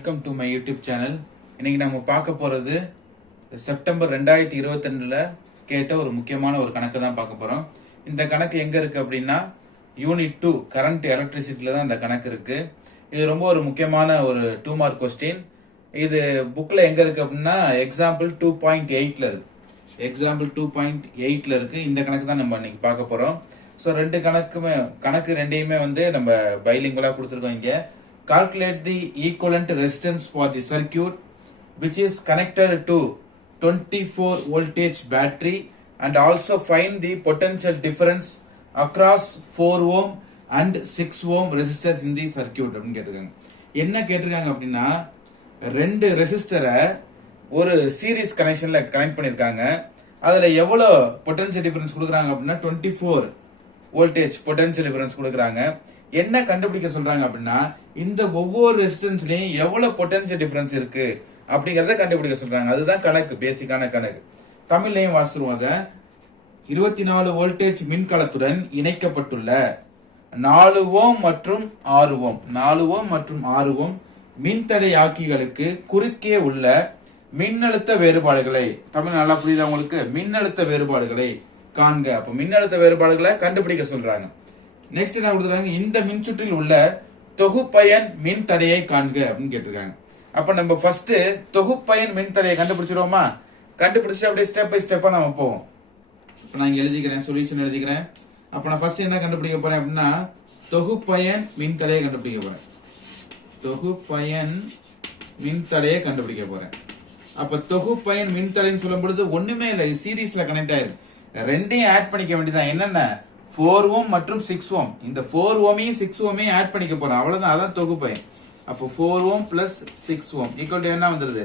Welcome to my YouTube channel. இன்னைக்கு நம்ம பார்க்க போகிறது செப்டம்பர் 2022 கேட்ட ஒரு முக்கியமான ஒரு கணக்கு தான் பார்க்க போகிறோம். இந்த கணக்கு எங்கே இருக்குது அப்படின்னா யூனிட் 2 கரண்ட் எலக்ட்ரிசிட்டியில் தான் இந்த கணக்கு இருக்குது. இது ரொம்ப ஒரு முக்கியமான ஒரு 2 மார்க் கொஸ்டின். இது புக்கில் எங்கே இருக்குது அப்படின்னா எக்ஸாம்பிள் 2.8ல் இருக்குது. எக்ஸாம்பிள் 2.8ல் இருக்குது. இந்த கணக்கு தான் நம்ம இன்னைக்கு பார்க்க போகிறோம். ஸோ கணக்கு ரெண்டையுமே வந்து நம்ம பைலிங்குவலாக கொடுத்துருக்கோம். இங்கே calculate the equivalent resistance for the circuit which is connected to 24 voltage battery and also find the potential difference across 4 ohm and 6 ohm resistors in the circuit அப்படின்னு கேட்டிருக்காங்க. என்ன கேட்டிருக்காங்க அப்படின்னா ரெண்டு ரெசிஸ்டரை ஒரு சீரிஸ் கனெக்ஷன்ல கனெக்ட் பண்ணிருக்காங்க. அதுல எவ்வளவு பொட்டன்ஷியல் டிஃபரன்ஸ் கொடுக்குறாங்க அப்படின்னா 24 வோல்டேஜ் பொட்டன்ஷியல் டிஃபரன்ஸ் கொடுக்குறாங்க. என்ன கண்டுபிடிக்க சொல்றாங்க அப்படின்னா இந்த ஒவ்வொரு ரெசிஸ்டன்ஸ்லயும் எவ்வளவு பொட்டன்ஷியல் டிஃபரன்ஸ் இருக்கு அப்படிங்கறத கண்டுபிடிக்க சொல்றாங்க. அதுதான் கணக்கு, பேசிக்கான கணக்கு. தமிழ்லையும் வாசிருவாங்க. 24 வோல்டேஜ் மின்கலத்துடன் இணைக்கப்பட்டுள்ள 4 ஓம் மற்றும் 6 ஓம் 4 ஓம் மற்றும் 6 ஓம் மின்தடை ஆக்கிகளுக்கு குறுக்கே உள்ள மின்னழுத்த வேறுபாடுகளை, தமிழ் நல்லா புரியுதா உங்களுக்கு? மின்னழுத்த வேறுபாடுகளை காண்க. அப்ப மின்னழுத்த வேறுபாடுகளை கண்டுபிடிக்க சொல்றாங்க. நெக்ஸ்ட் என்ன கொடுத்துருக்காங்க, இந்த மின்சுற்றில் உள்ள தொகுப்பயன் மின் தடையை காண்க அப்படின்னு கேட்டிருக்காங்க. அப்ப நம்ம ஃபர்ஸ்ட் தொகுப்பயன் மின் தடையை கண்டுபிடிச்சிருவோமா? கண்டுபிடிச்சு அப்படியே ஸ்டெப் பை ஸ்டெப்பா நம்ம போவோம். இப்ப நான் எழுதிக்கிறேன், சொல்யூஷன் எழுதிக்கிறேன். அப்ப நான் ஃபர்ஸ்ட் என்ன கண்டுபிடிக்க போறேன் அப்படின்னா தொகுப்பயன் மின் தடையை கண்டுபிடிக்க போறேன். தொகுப்பயன் மின் தடையை கண்டுபிடிக்க போறேன். அப்ப தொகுப்பயன் மின் தடைன்னு சொல்லும் பொழுது ஒண்ணுமே இல்லை, சீரீஸ்ல கனெக்ட் ஆயிருக்கு. ரெண்டையும் ஆட் பண்ணிக்க வேண்டியதான். என்னென்ன 4 ஓம் மற்றும் 6 ஓம். இந்த 4 ஓமையும் 6 ஓமையும் ஆட் பண்ணிக்க போறோம். அவ்வளவுதான், அதான் தொகுப்பயன். அப்போ 4 ஓம் பிளஸ் 6 ஓம் ஈக்குவல் டு என்ன வந்துருது?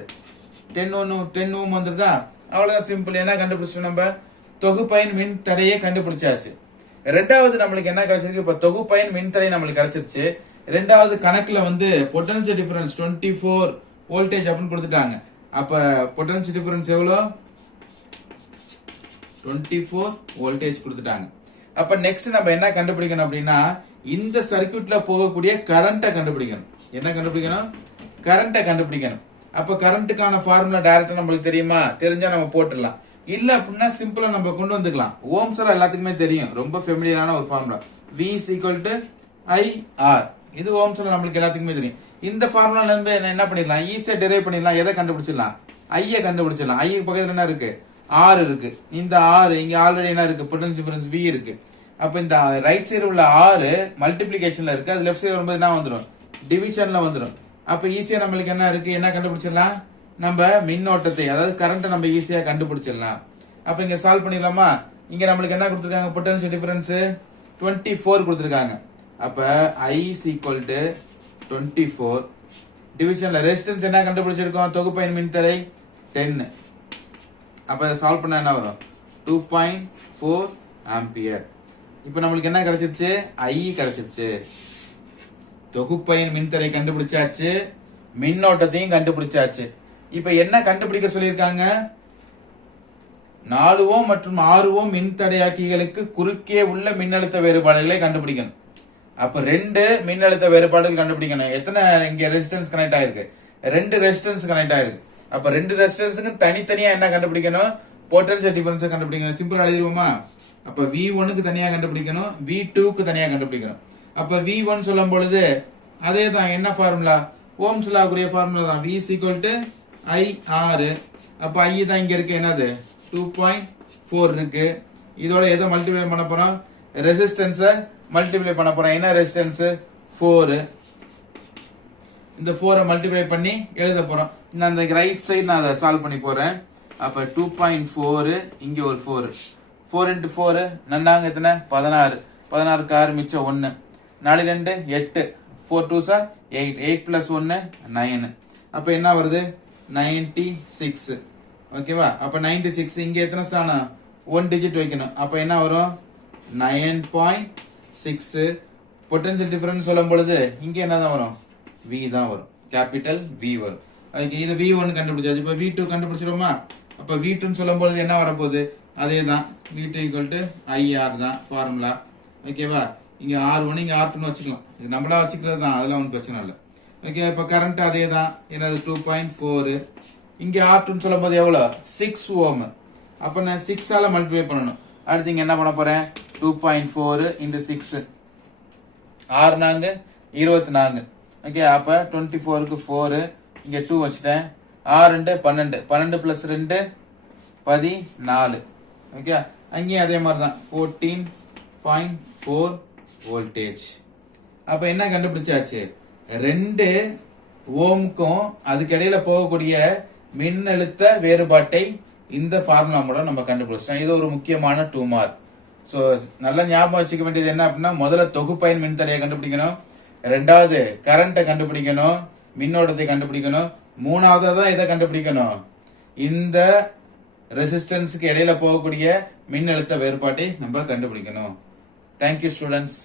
10 ஓம் வந்துருதா? அவ்வளவுதான், சிம்பிள். என்ன கண்டுபிடிச்சோம் நம்ம? தொகுப்பயன் மின் தடையை கண்டுபிடிச்சாச்சு. ரெண்டாவது நம்மளுக்கு என்ன கிடைச்சிருக்கு? இப்ப தொகுப்பயன் மின் தடை நம்மளுக்கு கிடைச்சிருச்சு. ரெண்டாவது கணக்குல வந்து பொட்டன்ஷியல் டிஃபரன்ஸ் 24 வோல்டேஜ் அப்படின்னு கொடுத்துட்டாங்க. அப்ப பொட்டன்ஷியல் டிஃபரன்ஸ் எவ்வளோ? 24 வோல்டேஜ் கொடுத்துட்டாங்க. அப்ப நெக்ஸ்ட் நம்ம என்ன கண்டுபிடிக்கணும் அப்படின்னா இந்த சர்க்யூட்ல போகக்கூடிய கரண்ட்டை கண்டுபிடிக்கணும். என்ன கண்டுபிடிக்கணும்? கரண்ட்டை கண்டுபிடிக்கணும். அப்ப கரண்ட்டுக்கான ஃபார்முலா டைரக்டா நம்மளுக்கு தெரியுமா? தெரிஞ்சா நம்ம போட்டுடலாம். இல்ல அப்படின்னா சிம்பிளா நம்ம கொண்டு வந்துக்கலாம். ஓம்ஸ் லா எல்லாத்துக்குமே தெரியும், ரொம்ப ஃபெமிலியரான ஒரு formula. V is equal to IR. இது ஓம்ஸ் லா நம்மளுக்கு எல்லாத்துக்குமே தெரியும். இந்த ஃபார்முலா நம்ம என்ன பண்ணிடலாம்? ஈஸியா டெரைவ் பண்ணிடலாம். எதை கண்டுபிடிச்சிடலாம்? ஐயை கண்டுபிடிச்சிடலாம். ஐக்கு பக்கத்துல என்ன இருக்கு? R இருக்கு. இந்த R இங்க ஆல்ரெடி என்ன இருக்கு? பொட்டன்ஷியல் டிஃபரன்ஸ் V இருக்கு. அப்ப இந்த ரைட் சைடு உள்ள R மல்டிப்ளிகேஷன்ல இருக்கு. அது லெஃப்ட் சைடு வரும்போது என்ன வந்துடும்? டிவிஷன்ல வந்துடும். அப்ப ஈஸியா நம்மளுக்கு என்ன இருக்கு? என்ன கண்டுபிடிச்சிடலாம்? நம்ம மின்னோட்டத்தை, அதாவது கரண்ட் நம்ம ஈஸியா கண்டுபிடிச்சிடலாம். அப்ப இங்க சால்வ் பண்ணிடலாமா? இங்க நம்மளுக்கு என்ன கொடுத்திருக்காங்க? பொட்டன்ஷியல் டிஃபரன்ஸ் 24 கொடுத்திருக்காங்க. அப்ப I is equal to 24 டிவிஷன்ல resistance என்ன கண்டுபிடிச்சிருக்கோம்? தொகுப்பயன் மின்தடை 10. அப்ப இதை சால்வ் பண்ணா என்ன வரும்? 2.4 ஆம்பியர். இப்ப நம்மளுக்கு என்ன கிடைச்சிருச்சு? I கிடைச்சிருச்சு. தொகுப்பயன் மின்தடை கண்டுபிடிச்சாச்சு, மின்னோட்டத்தையும் கண்டுபிடிச்சாச்சு. இப்ப என்ன கண்டுபிடிக்க சொல்லியிருக்காங்க? 4 ஓம் மற்றும் 6 ஓம் மின்தடையாக்கிகளுக்கு குறுக்கே உள்ள மின்னழுத்த வேறுபாடுகளை கண்டுபிடிக்கணும். அப்ப ரெண்டு மின்னழுத்த வேறுபாடுகள் கண்டுபிடிக்கணும். எத்தனை இங்க ரெசிஸ்டன்ஸ் கனெக்ட் ஆயிருக்கு? 2 ரெசிஸ்டன்ஸ் கனெக்ட் ஆயிருக்கு. அப்ப 2 ரெசிஸ்டன்ஸுக்கு தனித்தனியா என்ன கண்டுபிடிக்கணும்? பொட்டன்ஷியல் டிஃபரன்ஸ் கண்டுபிடிக்கணும். சிம்பிளா எழுதிருவோமா? அப்ப V1க்கு தனியா கண்டுபிடிக்கணும், V2க்கு தனியா கண்டுபிடிக்கணும். அப்ப V1 சொல்லும் பொழுது அதே தான், என்ன ஃபார்முலா? ஓம்ஸ் லா கூடிய ஃபார்முலா தான். V is equal to IR. அப்ப I தான் இங்க இருக்கு, என்னது? 2.4 இருக்கு. இதோட எதை மல்டிப்ளை பண்ண போறோம்? ரெசிஸ்டன்ஸ மல்டிப்ளை பண்ண போறோம். என்ன ரெசிஸ்டன்ஸ்? 4. இந்த 4 மல்டிப்ளை பண்ணி எழுத போறோம். நான் அந்த ரைட் சைடு நான் அதை சால்வ் பண்ணி போறேன். அப்ப 2.4 இங்க ஒரு 4 into 4 நன்னாங்க எத்தனை? 16. 16 6 மிச்சம் 1. 4 2 8. 4 2s 8. 8 plus 1 9. அப்ப என்ன வருது? 96. ஓகேவா? அப்ப 96 இங்க எத்தனை ஸ்தானம்? 1 டிஜிட் வைக்கணும். அப்ப என்ன வரும்? 9.6. பொட்டன்ஷியல் டிஃபரன்ஸ் சொல்லும் பொழுது இங்க என்னதான் வரும்? V தான் வரும். கேபிட்டல் V வரும். அதுக்கு இது V1 கண்டுபிடிச்சாச்சு. இப்ப V2 கண்டுபிடிச்சிருவோமா? அப்ப V2 சொல்லும் பொழுது என்ன வரப்போகுது? அதே தான், V2 equal to IR தான் ஃபார்முலா. ஓகேவா? இங்க R1 இங்க R2 வச்சுக்கலாம். இது நம்மளா வச்சுக்கிறது தான், அதெல்லாம் ஒன்றும் பிரச்சனை இல்லை. ஓகே, இப்ப கரண்ட் அதே தான், என்னது 2.4. இங்க R2 சொல்லும் போது எவ்வளவு 6 ஓம். அப்ப நான் 6 ஆல மல்டிப்ளை பண்ணணும். அடுத்து இங்க என்ன பண்ண போறேன் 2.4 into 6 6 நாங்க 24. ஓகே, அப்ப 24க்கு 4 இங்க 2 வச்சிட்டேன். 6 12 12 plus 2 14. ஓகே, அங்கேயும் அதே மாதிரி தான் 14.4 வோல்டேஜ். அப்ப என்ன கண்டுபிடிச்சாச்சு 2 ஓம்க்கும் அதுக்கு இடையில போகக்கூடிய மின்னழுத்த வேறுபாட்டை இந்த ஃபார்முலா மூலம் நம்ம கண்டுபிடிச்சோம். இது ஒரு முக்கியமான 2 மார்க். சோ நல்லா ஞாபகம் வச்சுக்க வேண்டியது என்ன அப்படின்னா, முதல்ல தொகுப்பயன் மின்தடையை கண்டுபிடிக்கணும், ரெண்டாவது கரண்ட்டை கண்டுபிடிக்கணும், மின்னோட்டத்தை கண்டுபிடிக்கணும், மூணாவது தான் இதை கண்டுபிடிக்கணும், இந்த ரெசிஸ்டன்ஸுக்கு இடையில போகக்கூடிய மின்னழுத்த வேறுபாட்டை நம்ம கண்டுபிடிக்கணும். Thank you students.